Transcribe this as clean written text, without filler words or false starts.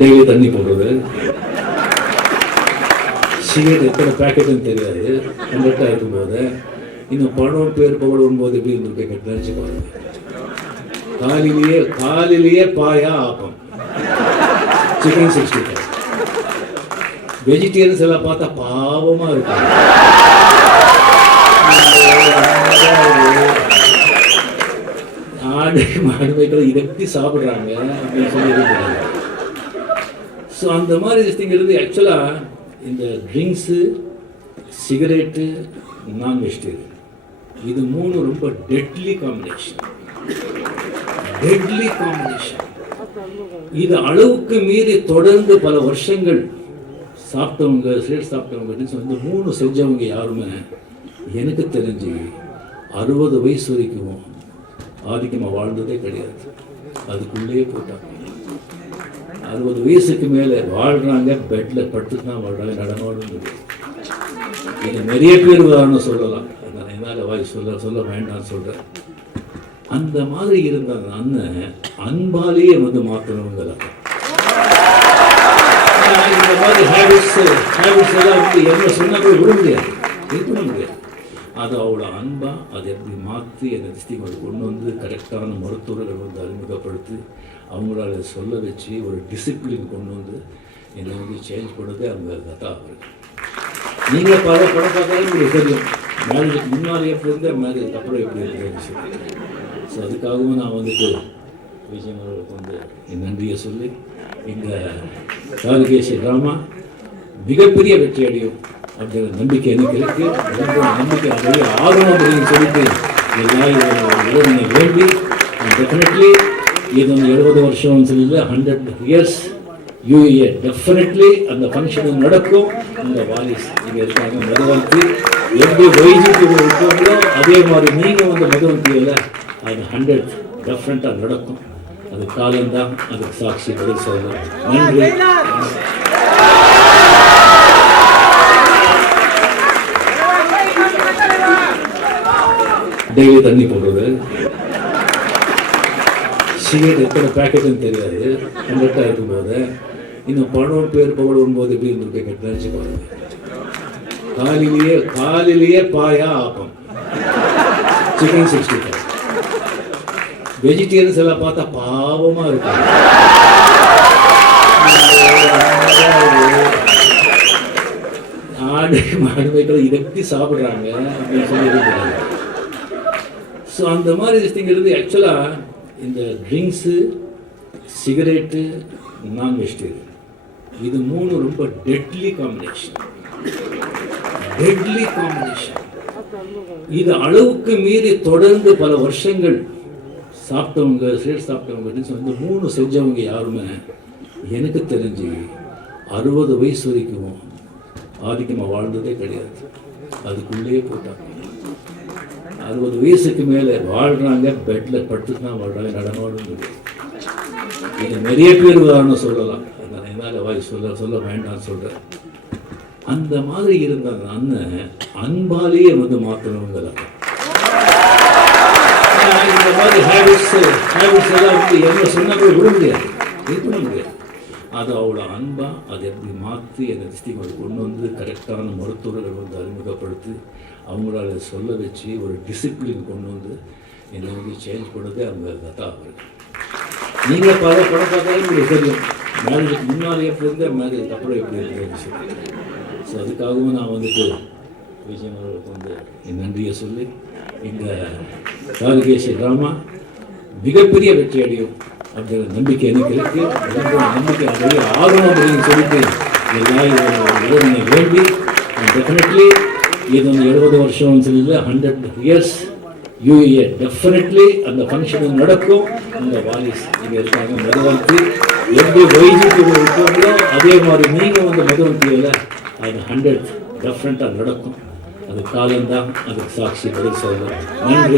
Daily தண்ணி போடுறது, cigarette எத்தனை பேக்கெட்டுன்னு தெரியாது, கண்டக்டாக இருக்கும்போது இன்னும் பணம் பேர் புகழ் வரும்போது எப்படி இருந்திருக்க நினச்சி பாருங்க. காலையிலேயே பாயா ஆப்பம், சிக்கன் 65. வெஜிடேரியன்ஸ் எல்லாம் பார்த்தா பாவமாக இருக்கும். ஆடு மாடு வைக்கிறது இதை எப்படி சாப்பிட்றாங்க அப்படின்னு சொல்லி. ஸோ அந்த மாதிரி திங்கிறது ஆக்சுவலாக இந்த ட்ரிங்க்ஸு, சிகரெட்டு, நான் வெஜிடேரியன், இது மூணு ரொம்ப டெட்லி காம்பினேஷன். இது அளவுக்கு மீறி தொடர்ந்து பல வருஷங்கள் சாப்பிட்டவங்க, சிகரெட் சாப்பிட்டவங்க வந்து மூணு செஞ்சவங்க யாருமே எனக்கு தெரிஞ்சு 60 வயசு வரைக்கும் ஆதிக்கமாக வாழ்ந்ததே கிடையாது. அதுக்குள்ளேயே போட்டாங்க. 60 வயசுக்கு மேலே வாழ்கிறாங்க, பெட்டில் படுத்துட்டு தான் வாழ்கிறாங்க, நடமாடும் முடியாது. இது நிறைய பேர் உதாரணம் சொல்லலாம், நான் என்னால் வாய் சொல்ல வேண்டாம்னு சொல்கிறேன். அந்த மாதிரி இருந்த அந்த அண்ணன் அன்பாலேயே வந்து மாற்றணுங்கிற இந்த மாதிரி ஹேபிட்ஸ் எல்லாம் வந்து என்ன சொன்னால் கூட விட முடியாது, இருக்க முடியாது. அது அவளோட அன்பா அதை எப்படி மாற்றி அந்த திஸ்திகளை கொண்டு வந்து கரெக்டான மருத்துவர்கள் வந்து அறிமுகப்படுத்தி அவங்களால சொல்ல வச்சு ஒரு டிசிப்ளின் கொண்டு வந்து என்னை வந்து சேஞ்ச் பண்ணதே அவங்க கதா அவருக்கு. நீங்கள் பல படம் பார்த்தாலும் உங்களுக்கு தெரியும், மேரேஜுக்கு முன்னாடி எப்படி இருந்தால் மேரேஜுக்கு அப்புறம் எப்படி இருக்குதுன்னு சொல்லி. ஸோ அதுக்காகவும் நான் வந்துட்டு விஜயன் அவர்களுக்கு வந்து என் நன்றியை சொல்லி இந்த காலிகேசி ட்ராமா மிகப்பெரிய வெற்றி அடையும் அப்படிங்கிற நம்பிக்கை எனக்கு இருக்கு. நம்பிக்கை நிறைய ஆகணும் அப்படின்னு சொல்லிட்டு எல்லாரும் வேண்டி டெஃபினெட்லி இது வந்து 70 வருஷம்னு சொல்லி 100 இயர்ஸ் யூஏ டெஃபினெட்லி அந்த ஃபங்க்ஷன் நடக்கும். அந்த வாரிஸ் இங்கே இருக்காங்க, மதுவந்தி எப்படி வைஜிபி இருக்காங்களோ அதே மாதிரி நீங்கள் வந்து மதுவந்தியில் அது 100 டெஃபினட்டாக நடக்கும். அது காலம்தான் அதுக்கு சாட்சி பதில் சொல்லலாம். நன்றி. டெய்லி தண்ணி போடுறது, சிகரெட் எத்தனை பேக்கெட்டுன்னு தெரியாது, கண்டக்டாக இருக்கும்போது இன்னும் பணம் பேர் புகழ் வரும்போது எப்படி இருந்திருக்க நினச்சி பாருங்க. காலையிலேயே பாயா ஆப்பம், சிக்கன் 65. வெஜிடேரியன்ஸ் எல்லாம் பார்த்தா பாவமாக இருக்கும். ஆடு மாடு வைக்கிறது இதை எப்படி சாப்பிட்றாங்க அப்படின்னு சொல்லி. ஸோ அந்த மாதிரி திங்கிறது ஆக்சுவலாக இந்த ட்ரிங்க்ஸு, சிகரெட்டு, நான் வெஜிடேரியன், இது மூணு ரொம்ப டெட்லி காம்பினேஷன். இது அளவுக்கு மீறி தொடர்ந்து பல வருஷங்கள் சாப்பிட்டவங்க, சிகரெட் சாப்பிட்டவங்க வந்து மூணு செஞ்சவங்க யாருமே எனக்கு தெரிஞ்சு 60 வயசு வரைக்கும் ஆதிக்கமாக வாழ்ந்ததே கிடையாது. அதுக்குள்ளேயே போட்டாங்க. 60 வயசுக்கு மேலே வாழ்கிறாங்க, பெட்டில் படுத்துட்டு தான் வாழ்கிறாங்க, நடமாடும் முடியாது. இது நிறைய பேர் உதாரணம் சொல்லலாம், நான் என்னால் வாய் சொல்ல வேண்டாம்னு சொல்கிறேன். அந்த மாதிரி இருந்த அந்த அண்ணன் அன்பாலேயே வந்து மாற்றணுங்கிற இந்த மாதிரி ஹேபிட்ஸ் எல்லாம் வந்து என்ன சொன்னால் கூட விட முடியாது, இருக்க முடியாது. அது அவளோட அன்பா அதை எப்படி மாற்றி அந்த திஸ்திகளை கொண்டு வந்து கரெக்டான மருத்துவர்கள் வந்து அறிமுகப்படுத்தி அவங்களால சொல்ல வச்சு ஒரு டிசிப்ளின் கொண்டு வந்து என்னை வந்து சேஞ்ச் பண்ணதே அவங்க கதா அவருக்கு. நீங்கள் பல படம் பார்த்தாலும் உங்களுக்கு தெரியும், மேரேஜுக்கு முன்னாடி எப்படி இருந்தால் மேரேஜுக்கு அப்புறம் எப்படி இருக்குதுன்னு சொல்லி. ஸோ அதுக்காகவும் நான் வந்துட்டு விஜயன் அவர்களுக்கு வந்து என் நன்றியை சொல்லி இந்த காலிகேசி ட்ராமா மிகப்பெரிய வெற்றி அடையும் அப்படிங்கிற நம்பிக்கை எனக்கு இருக்கு. நம்பிக்கை நிறைய ஆகணும் அப்படின்னு சொல்லிட்டு எல்லாரும் வேண்டி டெஃபினெட்லி இது வந்து 70 வருஷம்னு சொல்லி 100 இயர்ஸ் யூஏ டெஃபினெட்லி அந்த ஃபங்க்ஷன் நடக்கும். அந்த வாரிஸ் இங்கே இருக்காங்க, மதுவந்தி எப்படி வைஜிபி இருக்காங்களோ அதே மாதிரி நீங்கள் வந்து மதுவந்தியில் அது 100 டெஃபினட்டாக நடக்கும். அது காலம்தான் அதுக்கு சாட்சி பதில் சொல்லலாம். நன்றி.